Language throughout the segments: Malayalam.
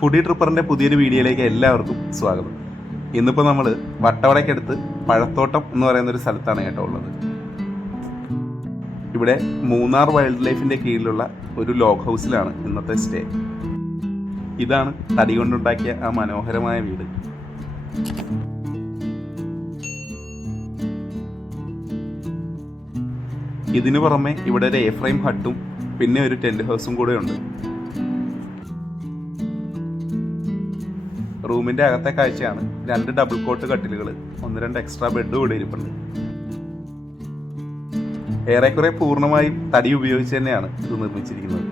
ഫുഡി ട്രിപ്പറിൻ്റെ പുതിയൊരു വീഡിയോയിലേക്ക് എല്ലാവർക്കും സ്വാഗതം. ഇന്നിപ്പോൾ നമ്മൾ വട്ടവടയ്ക്കടുത്ത് പഴത്തോട്ടം എന്ന് പറയുന്നൊരു സ്ഥലത്താണ് കേട്ടോ ഉള്ളത്. ഇവിടെ മൂന്നാർ വൈൽഡ് ലൈഫിൻ്റെ കീഴിലുള്ള ഒരു ലോഗ് ഹൗസിലാണ് ഇന്നത്തെ സ്റ്റേ. ഇതാണ് തടി കൊണ്ടുണ്ടാക്കിയ ആ മനോഹരമായ വീട്. ഇതിനു പുറമെ ഇവിടെ ഒരു എ-ഫ്രെയിം ഹട്ടും പിന്നെ ഒരു ടെൻറ്റ് ഹൗസും കൂടെ ഉണ്ട്. റൂമിൻ്റെ അകത്തെ കാഴ്ചയാണ്. 2 ഡബിൾ കോട്ട് കട്ടിലുകൾ, 1-2 എക്സ്ട്രാ ബെഡ് കൂടെ ഇരിപ്പുണ്ട്. ഏറെക്കുറെ പൂർണ്ണമായും തടി ഉപയോഗിച്ച് തന്നെയാണ് ഇത് നിർമ്മിച്ചിരിക്കുന്നത്.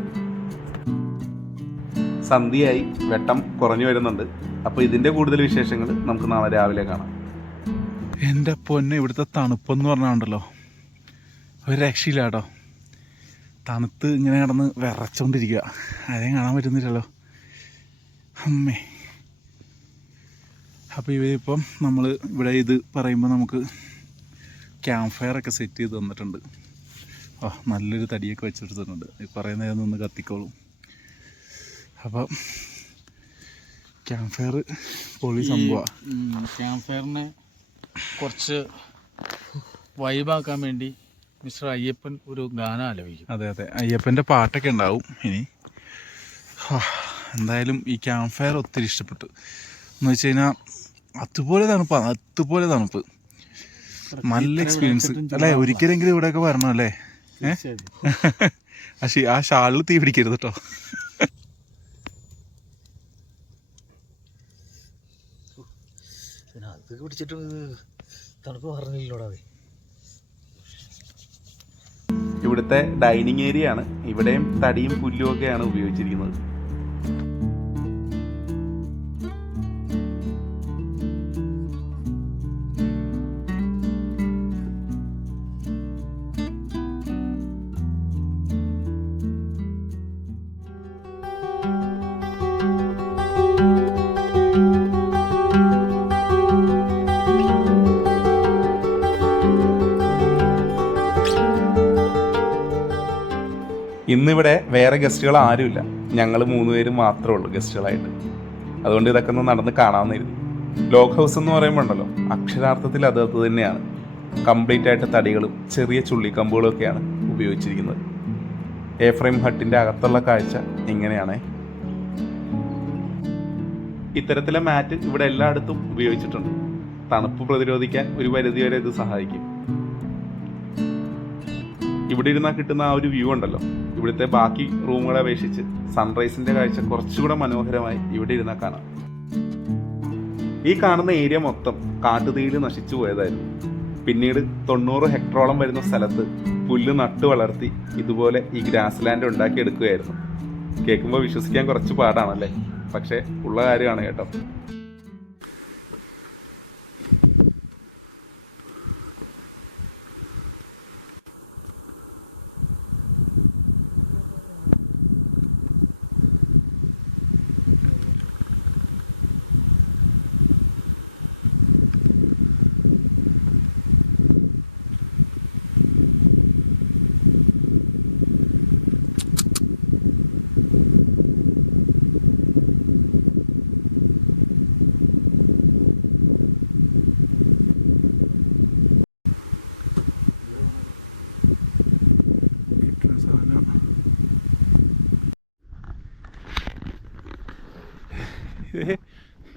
സന്ധ്യയായി, വെട്ടം കുറഞ്ഞു വരുന്നുണ്ട്. അപ്പോൾ ഇതിൻ്റെ കൂടുതൽ വിശേഷങ്ങൾ നമുക്ക് നാളെ രാവിലെ കാണാം. എൻ്റെ പൊന്നെ, ഇവിടുത്തെ തണുപ്പെന്ന് പറഞ്ഞാണ്ടല്ലോ ഒരു രക്ഷയില്ല കേട്ടോ. തണുത്ത് ഇങ്ങനെ കിടന്ന് വിറച്ചോണ്ടിരിക്കുക. ആരെയും കാണാൻ പറ്റുന്നില്ലല്ലോ അമ്മേ. അപ്പോൾ ഇവരിപ്പം നമ്മൾ ഇവിടെ ഇത് പറയുമ്പോൾ നമുക്ക് ക്യാമ്പ് ഫയറൊക്കെ സെറ്റ് ചെയ്ത് തന്നിട്ടുണ്ട്. നല്ലൊരു തടിയൊക്കെ വെച്ചെടുത്തിട്ടുണ്ട്. ഈ പറയുന്ന നേരം നിന്ന് കത്തിക്കോളും. അപ്പം ക്യാമ്പ് ഫയർ പൊളി സംഭവമാണ്. ക്യാമ്പ് ഫയറിനെ കുറച്ച് വൈബാക്കാൻ വേണ്ടി മിസ്റ്റർ അയ്യപ്പൻ ഒരു ഗാനം ആലപിക്കും. അതെ, അയ്യപ്പൻ്റെ പാട്ടൊക്കെ ഉണ്ടാവും ഇനി. എന്തായാലും ഈ ക്യാമ്പ് ഫയർ ഒത്തിരി ഇഷ്ടപ്പെട്ടു. എന്ന് വെച്ച് കഴിഞ്ഞാൽ അതുപോലെ തണുപ്പ്, നല്ല എക്സ്പീരിയൻസ് അല്ലേ. ഒരിക്കലെങ്കിലും ഇവിടെയൊക്കെ വരണം അല്ലേ. ആ ഷാളിൽ തീ പിടിക്കരുത് കേട്ടോ. പിടിച്ചിട്ട് തണുപ്പ് പറഞ്ഞില്ലോടാ. ഇവിടുത്തെ ഡൈനിങ് ഏരിയ ആണ്. ഇവിടെയും തടിയും പുല്ലും ഒക്കെയാണ് ഉപയോഗിച്ചിരിക്കുന്നത്. ഇന്നിവിടെ വേറെ ഗസ്റ്റുകൾ ആരുമില്ല. ഞങ്ങൾ 3 പേരും മാത്രമേ ഉള്ളൂ ഗസ്റ്റുകളായിട്ട്. അതുകൊണ്ട് ഇതൊക്കെ ഒന്ന് നടന്ന് കാണാമെന്നിരുന്നു. ലോഗ് ഹൗസ് എന്ന് പറയുമ്പോൾ ഉണ്ടല്ലോ, അക്ഷരാർത്ഥത്തിൽ അത് തന്നെയാണ്. കംപ്ലീറ്റ് ആയിട്ട് തടികളും ചെറിയ ചുള്ളിക്കമ്പുകളും ഒക്കെയാണ് ഉപയോഗിച്ചിരിക്കുന്നത്. എ-ഫ്രെയിം ഹട്ടിൻ്റെ അകത്തുള്ള കാഴ്ച ഇങ്ങനെയാണ്. ഇത്തരത്തിലെ മാറ്റ് ഇവിടെ എല്ലായിടത്തും ഉപയോഗിച്ചിട്ടുണ്ട്. തണുപ്പ് പ്രതിരോധിക്കാൻ ഒരു പരിധിവരെ ഇത് സഹായിക്കും. ഇവിടെ ഇരുന്നാൽ കിട്ടുന്ന ആ ഒരു വ്യൂ ഉണ്ടല്ലോ, ഇവിടുത്തെ ബാക്കി റൂമുകളെ അപേക്ഷിച്ച് സൺറൈസിന്റെ കാഴ്ച കുറച്ചുകൂടെ മനോഹരമായി ഇവിടെ ഇരുന്നാൽ കാണാം. ഈ കാണുന്ന ഏരിയ മൊത്തം കാട്ടുതീയിൽ നശിച്ചു പോയതായിരുന്നു. പിന്നീട് 90 ഹെക്ടറോളം വരുന്ന സ്ഥലത്ത് പുല്ല് നട്ടു വളർത്തി ഇതുപോലെ ഈ ഗ്രാസ് ലാൻഡ് ഉണ്ടാക്കിയെടുക്കുകയായിരുന്നു. കേൾക്കുമ്പോൾ വിശ്വസിക്കാൻ കുറച്ച് പാടാണല്ലേ, പക്ഷേ ഉള്ള കാര്യമാണ് കേട്ടോ.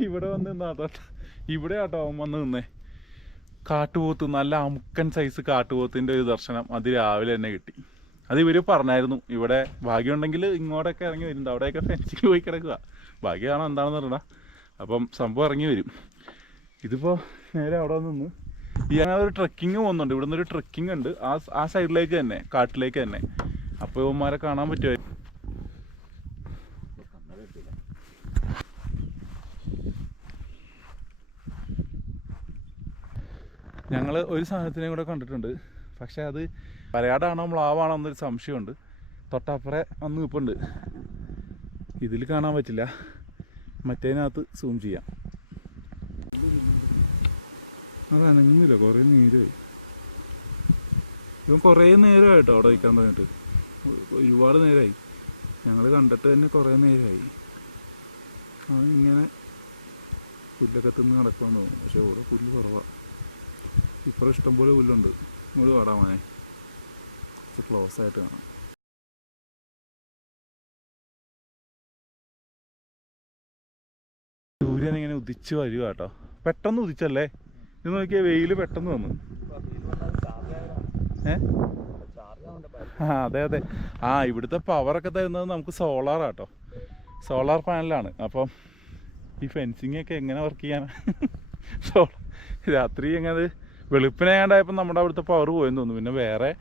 ഇവിടെ വന്ന് നിന്നാട്ടോ, ഇവിടെ ആട്ടോ അവൻ വന്ന് നിന്നേ. കാട്ടുപോത്ത്, നല്ല അമുക്കൻ സൈസ് കാട്ടുപോത്തിൻ്റെ ഒരു ദർശനം അത് രാവിലെ തന്നെ കിട്ടി. അത് ഇവർ പറഞ്ഞായിരുന്നു. ഇവിടെ ഭാഗ്യമുണ്ടെങ്കിൽ ഇങ്ങോട്ടൊക്കെ ഇറങ്ങി വരുന്നുണ്ട്. അവിടെയൊക്കെ ഫെൻസിൽ പോയി കിടക്കുക. ഭാഗ്യമാണോ എന്താണെന്ന് അറിയണ്ട. അപ്പം സംഭവം ഇറങ്ങി വരും. ഇതിപ്പോൾ നേരെ അവിടെ നിന്ന് ഒരു ട്രെക്കിങ് പോകുന്നുണ്ട്. ഇവിടെ നിന്നൊരു ട്രെക്കിംഗ് ഉണ്ട് ആ സൈഡിലേക്ക് തന്നെ, കാട്ടിലേക്ക് തന്നെ. അപ്പോൾ ഇവന്മാരെ കാണാൻ പറ്റുമായിരുന്നു. ഞങ്ങൾ ഒരു സാധനത്തിനെയും കൂടെ കണ്ടിട്ടുണ്ട്. പക്ഷേ അത് വരയാടാണോ മ്ലാവാണോ എന്നൊരു സംശയമുണ്ട്. തൊട്ടപ്പുറേ വന്ന് നിൽപ്പുണ്ട്. ഇതിൽ കാണാൻ പറ്റില്ല, മറ്റേതിനകത്ത് സൂം ചെയ്യാം. അത് അനങ്ങുന്നില്ല, കുറേ നേരമായി. ഇവൻ കുറേ നേരമായിട്ടോ അവിടെ നിൽക്കാൻ തുടങ്ങിയിട്ട്. ഒരുപാട് നേരമായി. ഞങ്ങൾ കണ്ടിട്ട് തന്നെ കുറേ നേരമായി. ഇങ്ങനെ പുല്ലൊക്കെ തിന്ന് നടക്കുമെന്ന് തോന്നുന്നു. പക്ഷേ ഇവിടെ പുല്ല് കുറവാണ്. ഇപ്പുറം ഇഷ്ടംപോലെ പുല്ലുണ്ട്. ഇങ്ങോട്ട് പാടാമാനെ ക്ലോസ് ആയിട്ട് കാണാം. സൂര്യൻ ഇങ്ങനെ ഉദിച്ച് വരിക കേട്ടോ. പെട്ടെന്ന് ഉദിച്ചല്ലേ? ഇത് നോക്കിയാൽ വെയിൽ പെട്ടെന്ന് വന്നു. അതെ അതെ. ഇവിടുത്തെ പവറൊക്കെ തരുന്നത് നമുക്ക് സോളാറാട്ടോ. സോളാർ പാനലാണ്. അപ്പം ഈ ഫെൻസിങ് ഒക്കെ എങ്ങനെ വർക്ക് ചെയ്യാനാണ്? രാത്രി എങ്ങനെ വെളുപ്പിനെയാണ്ടായപ്പോൾ നമ്മുടെ അവിടുത്തെ പവർ പോയെന്ന് തോന്നുന്നു. പിന്നെ വേറെ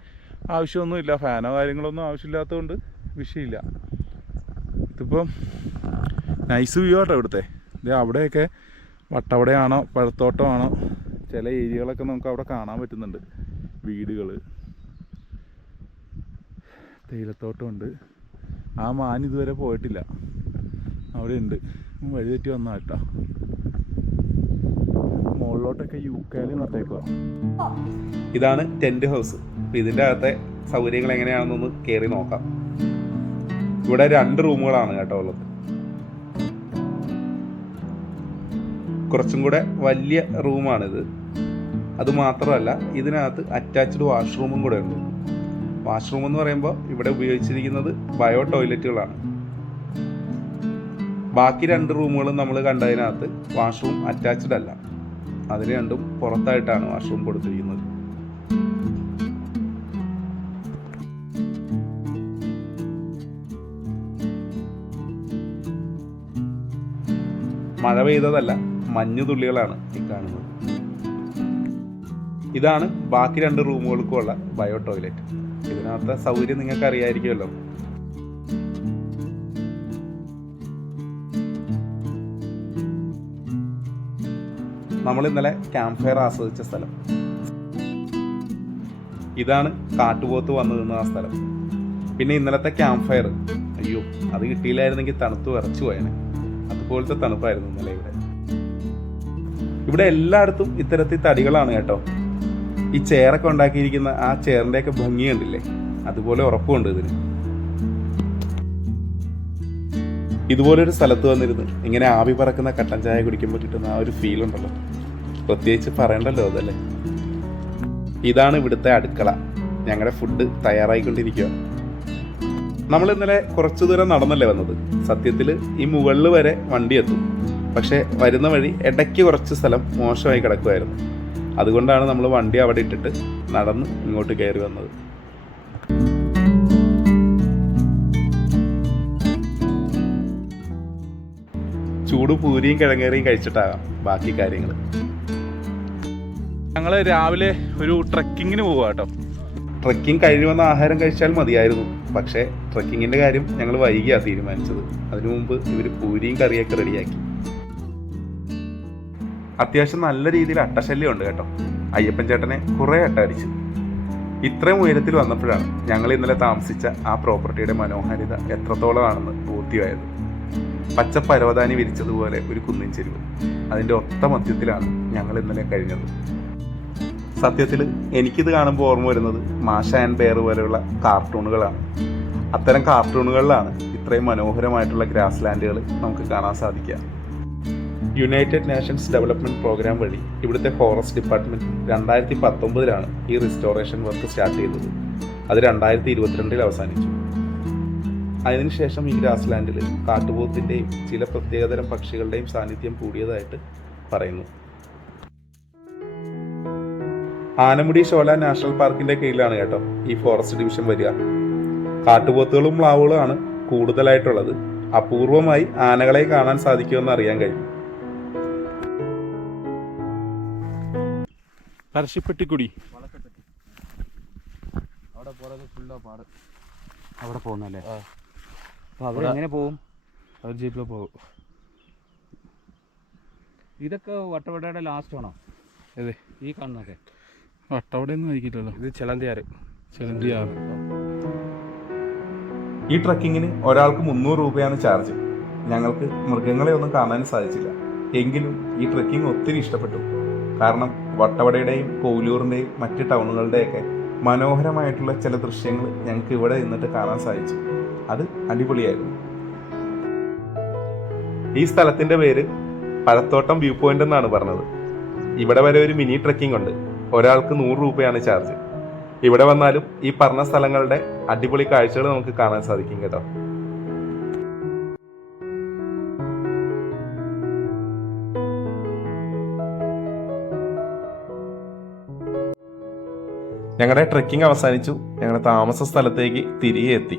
ആവശ്യമൊന്നുമില്ല, ഫാനോ കാര്യങ്ങളൊന്നും ആവശ്യമില്ലാത്തതുകൊണ്ട് വിഷയമില്ല. ഇതിപ്പം നൈസ് വ്യൂ ആട്ടോ ഇവിടുത്തെ. ഇത് അവിടെയൊക്കെ വട്ടവടയാണോ പഴത്തോട്ടമാണോ ചില ഏരിയകളൊക്കെ നമുക്ക് അവിടെ കാണാൻ പറ്റുന്നുണ്ട്. വീടുകൾ, തേയിലത്തോട്ടമുണ്ട്. ആ മാൻ ഇതുവരെ പോയിട്ടില്ല, അവിടെ ഉണ്ട്. വഴി തെറ്റി വന്നാൽ കേട്ടോ. മുകളിലോട്ടൊക്കെ യൂക്കാലി നട്ടേക്കുക. ഇതാണ് ടെൻറ്റ് ഹൗസ്. ഇതിൻ്റെ അകത്തെ സൗകര്യങ്ങൾ എങ്ങനെയാണെന്നൊന്ന് കയറി നോക്കാം. ഇവിടെ 2 റൂമുകളാണ് കേട്ടോ ഉള്ളത്. കുറച്ചും കൂടെ വലിയ റൂമാണിത്. അതുമാത്രമല്ല, ഇതിനകത്ത് അറ്റാച്ച്ഡ് വാഷ്റൂമും കൂടെ ഉണ്ട്. വാഷ്റൂം എന്ന് പറയുമ്പോൾ ഇവിടെ ഉപയോഗിച്ചിരിക്കുന്നത് ബയോ ടോയ്ലറ്റുകളാണ്. ബാക്കി 2 റൂമുകളും നമ്മൾ കണ്ടതിനകത്ത് വാഷ്റൂം അറ്റാച്ച്ഡ് അല്ല. അതിന് രണ്ടും പുറത്തായിട്ടാണ് വാഷ്റൂം കൊടുത്തിരിക്കുന്നത്. മഴ പെയ്തതല്ല, മഞ്ഞുതുള്ളികളാണ് ഈ കാണുന്നത്. ഇതാണ് ബാക്കി 2 റൂമുകൾക്കുമുള്ള ബയോ ടോയ്ലറ്റ്. ഇതിനകത്തെ സൗകര്യം നിങ്ങൾക്ക് അറിയാമായിരിക്കുമല്ലോ. നമ്മൾ ഇന്നലെ ക്യാമ്പ് ഫയർ ആസ്വദിച്ച സ്ഥലം ഇതാണ്. കാട്ടുപോത്ത് വന്നു നിന്ന ആ സ്ഥലം. പിന്നെ ഇന്നലത്തെ ക്യാമ്പ് ഫയർ, അയ്യോ അത് കിട്ടിയില്ലായിരുന്നെങ്കിൽ തണുത്ത് വിറച്ചു പോയേനെ. അതുപോലത്തെ തണുപ്പായിരുന്നു ഇന്നലെ ഇവിടെ. ഇവിടെ എല്ലായിടത്തും ഇത്തരത്തിൽ തടികളാണ് കേട്ടോ. ഈ ചെയറൊക്കെ ഉണ്ടാക്കിയിരിക്കുന്ന ആ ചെയറിൻ്റെയൊക്കെ ഭംഗി കണ്ടില്ലേ? അതുപോലെ ഉറപ്പുണ്ട് ഇതിന്. ഇതുപോലൊരു സ്ഥലത്ത് വന്നിരുന്ന് ഇങ്ങനെ ആവി പറക്കുന്ന കട്ടൻ ചായ കുടിക്കുമ്പോൾ കിട്ടുന്ന ആ ഒരു ഫീൽ ഉണ്ടല്ലോ, പ്രത്യേകിച്ച് പറയണ്ടല്ലോ അതല്ലേ. ഇതാണ് ഇവിടുത്തെ അടുക്കള. ഞങ്ങളുടെ ഫുഡ് തയ്യാറായിക്കൊണ്ടിരിക്കുക. നമ്മൾ ഇന്നലെ കുറച്ചു ദൂരം നടന്നല്ലേ വന്നത്. സത്യത്തിൽ ഈ മുകളിൽ വരെ വണ്ടി എത്തും, പക്ഷേ വരുന്ന വഴി ഇടയ്ക്ക് കുറച്ച് സ്ഥലം മോശമായി കിടക്കുമായിരുന്നു. അതുകൊണ്ടാണ് നമ്മൾ വണ്ടി അവിടെ ഇട്ടിട്ട് നടന്ന് ഇങ്ങോട്ട് കയറി വന്നത്. ചൂട് പൂരിയും കിഴങ്ങേറിയും കഴിച്ചിട്ടാകാം ബാക്കി കാര്യങ്ങൾ. ഞങ്ങൾ രാവിലെ ഒരു ട്രക്കിങ്ങിന് പോവുക കേട്ടോ. ട്രക്കിംഗ് കഴിയുമെന്ന ആഹാരം കഴിച്ചാൽ മതിയായിരുന്നു, പക്ഷേ ട്രക്കിങ്ങിൻ്റെ കാര്യം ഞങ്ങൾ വൈകിയാണ് തീരുമാനിച്ചത്. അതിനു മുമ്പ് ഇവർ പൂരിയും കറിയൊക്കെ റെഡിയാക്കി. അത്യാവശ്യം നല്ല രീതിയിൽ അട്ടശല്യം ഉണ്ട് കേട്ടോ. അയ്യപ്പൻ ചേട്ടനെ കുറേ അട്ട അടിച്ചു. ഇത്രയും ഉയരത്തിൽ വന്നപ്പോഴാണ് ഞങ്ങൾ ഇന്നലെ താമസിച്ച ആ പ്രോപ്പർട്ടിയുടെ മനോഹാരിത എത്രത്തോളമാണെന്ന് ബോധ്യമായത്. പച്ച പരവതാനി വിരിച്ചതുപോലെ ഒരു കുന്നിൻ ചെരുവ്, അതിൻ്റെ ഒത്ത മധ്യത്തിലാണ് ഞങ്ങൾ ഇന്നലെ കഴിഞ്ഞത്. സത്യത്തിൽ എനിക്കിത് കാണുമ്പോൾ ഓർമ്മ വരുന്നത് മാഷ ആൻഡ് ബെയർ പോലെയുള്ള കാർട്ടൂണുകളാണ്. അത്തരം കാർട്ടൂണുകളിലാണ് ഇത്രയും മനോഹരമായിട്ടുള്ള ഗ്രാസ് ലാൻഡുകൾ നമുക്ക് കാണാൻ സാധിക്കുക. യുണൈറ്റഡ് നേഷൻസ് ഡെവലപ്മെൻറ്റ് പ്രോഗ്രാം വഴി ഇവിടുത്തെ ഫോറസ്റ്റ് ഡിപ്പാർട്ട്മെൻറ്റ് 2019 ഈ റിസ്റ്റോറേഷൻ വർക്ക് സ്റ്റാർട്ട് ചെയ്തത്. അത് 2022 അവസാനിച്ചു. അതിനുശേഷം ഈ ഗ്രാസ് ലാൻഡിൽ കാട്ടുപോത്തിൻ്റെയും ചില പ്രത്യേകതരം പക്ഷികളുടെയും സാന്നിധ്യം കൂടിയതായിട്ട് പറയുന്നു. ആനമുടി ഷോല നാഷണൽ പാർക്കിൻ്റെ കീഴിലാണ് കേട്ടോ ഈ ഫോറസ്റ്റ് ഡിവിഷൻ വരിക. കാട്ടുപോത്തുകളും മ്ലാവുകളുമാണ് കൂടുതലായിട്ടുള്ളത്. അപൂർവമായി ആനകളെ കാണാൻ സാധിക്കുമെന്ന് അറിയാൻ കഴിയും. പരശിപ്പെട്ടിക്കുടി അവിടെ പോകാതെ ഫുള്ളാ പാട്. അവിടെ പോകുന്നല്ലേ? അപ്പോൾ അവരെങ്ങനെ പോകും? അവർ ജീപ്പിൽ പോകും. ഇതൊക്കെ വട്ടവടയുടെ ലാസ്റ്റ് ആണോ? അതെ, ഈ കാണുന്നൊക്കെ വട്ടവടയൊന്നും കഴിക്കില്ലല്ലോ. ഇത് ചെലന്തിയാറ്. ഈ ട്രക്കിങ്ങിന് ഒരാൾക്ക് 300 രൂപയാണ് ചാർജ്. ഞങ്ങൾക്ക് മൃഗങ്ങളെ ഒന്നും കാണാൻ സാധിച്ചില്ല. എങ്കിലും ഈ ട്രക്കിംഗ് ഒത്തിരി ഇഷ്ടപ്പെട്ടു. കാരണം വട്ടവടയുടെയും കോവിലൂറിൻ്റെയും മറ്റ് ടൗണുകളുടെയൊക്കെ മനോഹരമായിട്ടുള്ള ചില ദൃശ്യങ്ങൾ ഞങ്ങൾക്ക് ഇവിടെ നിന്നിട്ട് കാണാൻ സാധിച്ചു. അത് അടിപൊളിയായിരുന്നു. ഈ സ്ഥലത്തിന്റെ പേര് പഴത്തോട്ടം വ്യൂ പോയിന്റ് എന്നാണ് പറഞ്ഞത്. ഇവിടെ വരെ ഒരു മിനി ട്രെക്കിംഗ് ഉണ്ട്. ഒരാൾക്ക് 100 രൂപയാണ് ചാർജ്. ഇവിടെ വന്നാലും ഈ പറഞ്ഞ സ്ഥലങ്ങളുടെ അടിപൊളി കാഴ്ചകൾ നമുക്ക് കാണാൻ സാധിക്കും കേട്ടോ. ഞങ്ങളുടെ ട്രെക്കിംഗ് അവസാനിച്ചു. ഞങ്ങളുടെ താമസ സ്ഥലത്തേക്ക് തിരികെ എത്തി.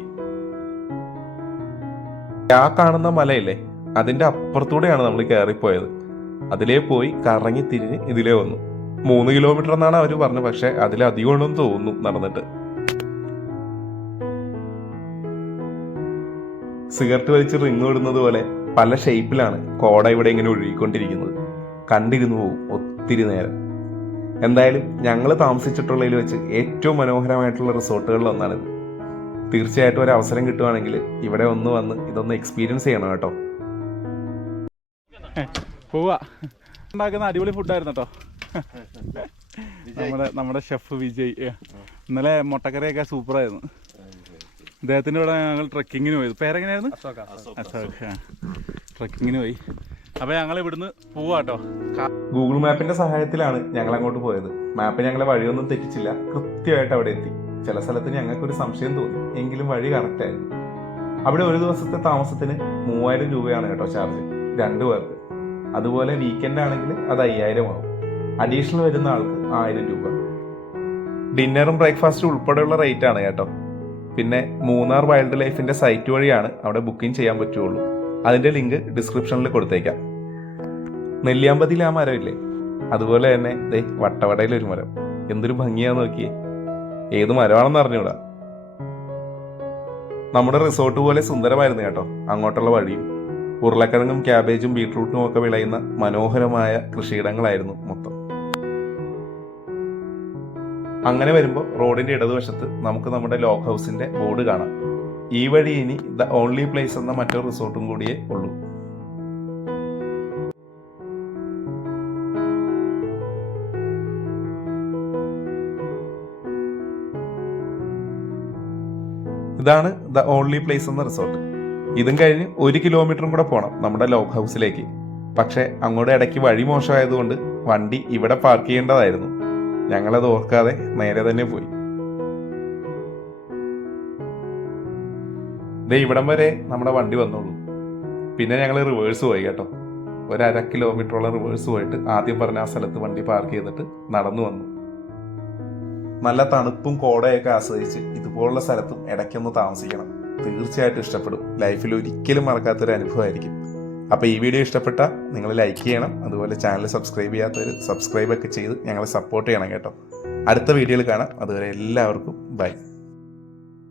ആ കാണുന്ന മലയില്ലേ, അതിന്റെ അപ്പുറത്തൂടെയാണ് നമ്മൾ കയറിപ്പോയത്. അതിലേ പോയി കറങ്ങി തിരിഞ്ഞ് ഇതിലേ വന്നു. 3 കിലോമീറ്റർ എന്നാണ് അവർ പറഞ്ഞത്, പക്ഷെ അതിലധികം ഉണ്ടെന്ന് തോന്നുന്നു നടന്നിട്ട്. സിഗരറ്റ് വലിച്ച് റിങ് ഇടുന്നത് പോലെ പല ഷേപ്പിലാണ് കോട ഇവിടെ ഇങ്ങനെ ഒഴുകിക്കൊണ്ടിരിക്കുന്നത്. കണ്ടിരുന്നു പോകും ഒത്തിരി നേരം. എന്തായാലും ഞങ്ങൾ താമസിച്ചിട്ടുള്ളതിൽ വെച്ച് ഏറ്റവും മനോഹരമായിട്ടുള്ള റിസോർട്ടുകളിൽ ഒന്നാണിത്. തീർച്ചയായിട്ടും ഒരു അവസരം കിട്ടുവാണെങ്കിൽ ഇവിടെ ഒന്ന് വന്ന് ഇതൊന്ന് എക്സ്പീരിയൻസ് ചെയ്യണം കേട്ടോ. പോവാ. ഉണ്ടാക്കുന്ന അടിപൊളി ഫുഡായിരുന്നു കേട്ടോ. നമ്മുടെ ഷെഫ് വിജയ്. ഇന്നലെ മുട്ടക്കറിയൊക്കെ സൂപ്പറായിരുന്നു. അദ്ദേഹത്തിൻ്റെ ഇവിടെ ഞങ്ങൾ ട്രെക്കിങ്ങിന് പോയത്. പേരെങ്ങനെയായിരുന്നു? അശോക്. ട്രെക്കിങ്ങിന് പോയി. അപ്പോൾ ഞങ്ങൾ ഇവിടുന്ന് പോവാട്ടോ. ഗൂഗിൾ മാപ്പിന്റെ സഹായത്തിലാണ് ഞങ്ങൾ അങ്ങോട്ട് പോയത്. മാപ്പ് ഞങ്ങളെ വഴിയൊന്നും തെറ്റിച്ചില്ല. കൃത്യമായിട്ട് അവിടെ എത്തി. ചില സ്ഥലത്ത് ഞങ്ങൾക്കൊരു സംശയം തോന്നി, എങ്കിലും വഴി കറക്റ്റ് ആയിരുന്നു. അവിടെ ഒരു ദിവസത്തെ താമസത്തിന് 3000 രൂപയാണ് കേട്ടോ ചാർജ് 2 പേർക്ക്. അതുപോലെ വീക്കെൻഡ് ആണെങ്കിൽ അത് 5000 ആവും. അഡീഷണൽ വരുന്ന ആൾക്ക് 1000 രൂപ. ഡിന്നറും ബ്രേക്ക്ഫാസ്റ്റും ഉൾപ്പെടെയുള്ള റേറ്റ് ആണ് കേട്ടോ. പിന്നെ മൂന്നാർ വൈൽഡ് ലൈഫിന്റെ സൈറ്റ് വഴിയാണ് അവിടെ ബുക്കിംഗ് ചെയ്യാൻ പറ്റുള്ളൂ. അതിന്റെ ലിങ്ക് ഡിസ്ക്രിപ്ഷനിൽ കൊടുത്തേക്കാം. നെല്ലിയാമ്പതിയിൽ ആ മരം ഇല്ലേ, അതുപോലെ തന്നെ ദേ വട്ടവടയിലൊരു മരം. എന്തൊരു ഭംഗിയാന്ന് നോക്കിയേ. ഏത് മരമാണെന്ന് അറിഞ്ഞൂടാ. നമ്മുടെ റിസോർട്ട് പോലെ സുന്ദരമായിരുന്നു കേട്ടോ അങ്ങോട്ടുള്ള വഴിയും. ഉരുളക്കിഴങ്ങും ക്യാബേജും ബീട്രൂട്ടും ഒക്കെ വിളയുന്ന മനോഹരമായ കൃഷിയിടങ്ങളായിരുന്നു മൊത്തം. അങ്ങനെ വരുമ്പോൾ റോഡിന്റെ ഇടതുവശത്ത് നമുക്ക് നമ്മുടെ ലോക്ക് ഹൗസിന്റെ ബോർഡ് കാണാം. ഈ വഴി ഇനി ദ ഓൺലി പ്ലേസ് എന്ന മറ്റൊരു റിസോർട്ടും കൂടിയേ ഉള്ളൂ. ഇതാണ് ദ ഓൺലി പ്ലേസ് എന്ന റിസോർട്ട്. ഇതും കഴിഞ്ഞ് 1 കിലോമീറ്ററും കൂടെ പോകണം നമ്മുടെ ലോക്ക് ഹൗസിലേക്ക്. പക്ഷെ അങ്ങോട്ട് ഇടയ്ക്ക് വഴി മോശമായതുകൊണ്ട് വണ്ടി ഇവിടെ പാർക്ക് ചെയ്യേണ്ടതായിരുന്നു. ഞങ്ങളത് ഓർക്കാതെ നേരെ തന്നെ പോയി. ദേ ഇവിടം വരെ നമ്മുടെ വണ്ടി വന്നോളൂ. പിന്നെ ഞങ്ങൾ റിവേഴ്സ് പോയി കേട്ടോ. 1.5 കിലോമീറ്ററോളം റിവേഴ്സ് പോയിട്ട് ആദ്യം പറഞ്ഞ ആ സ്ഥലത്ത് വണ്ടി പാർക്ക് ചെയ്തിട്ട് നടന്നു വന്നു. നല്ല തണുപ്പും കോടയൊക്കെ ആസ്വദിച്ച് ഇതുപോലുള്ള സ്ഥലത്തും ഇടയ്ക്കൊന്ന് താമസിക്കണം. തീർച്ചയായിട്ടും ഇഷ്ടപ്പെടും. ലൈഫിൽ ഒരിക്കലും മറക്കാത്തൊരു അനുഭവമായിരിക്കും. അപ്പോൾ ഈ വീഡിയോ ഇഷ്ടപ്പെട്ടാൽ നിങ്ങൾ ലൈക്ക് ചെയ്യണം. അതുപോലെ ചാനൽ സബ്സ്ക്രൈബ് ചെയ്യാത്തവർ സബ്സ്ക്രൈബൊക്കെ ചെയ്ത് ഞങ്ങളെ സപ്പോർട്ട് ചെയ്യണം കേട്ടോ. അടുത്ത വീഡിയോയിൽ കാണാം. അതുവരെ എല്ലാവർക്കും ബൈ.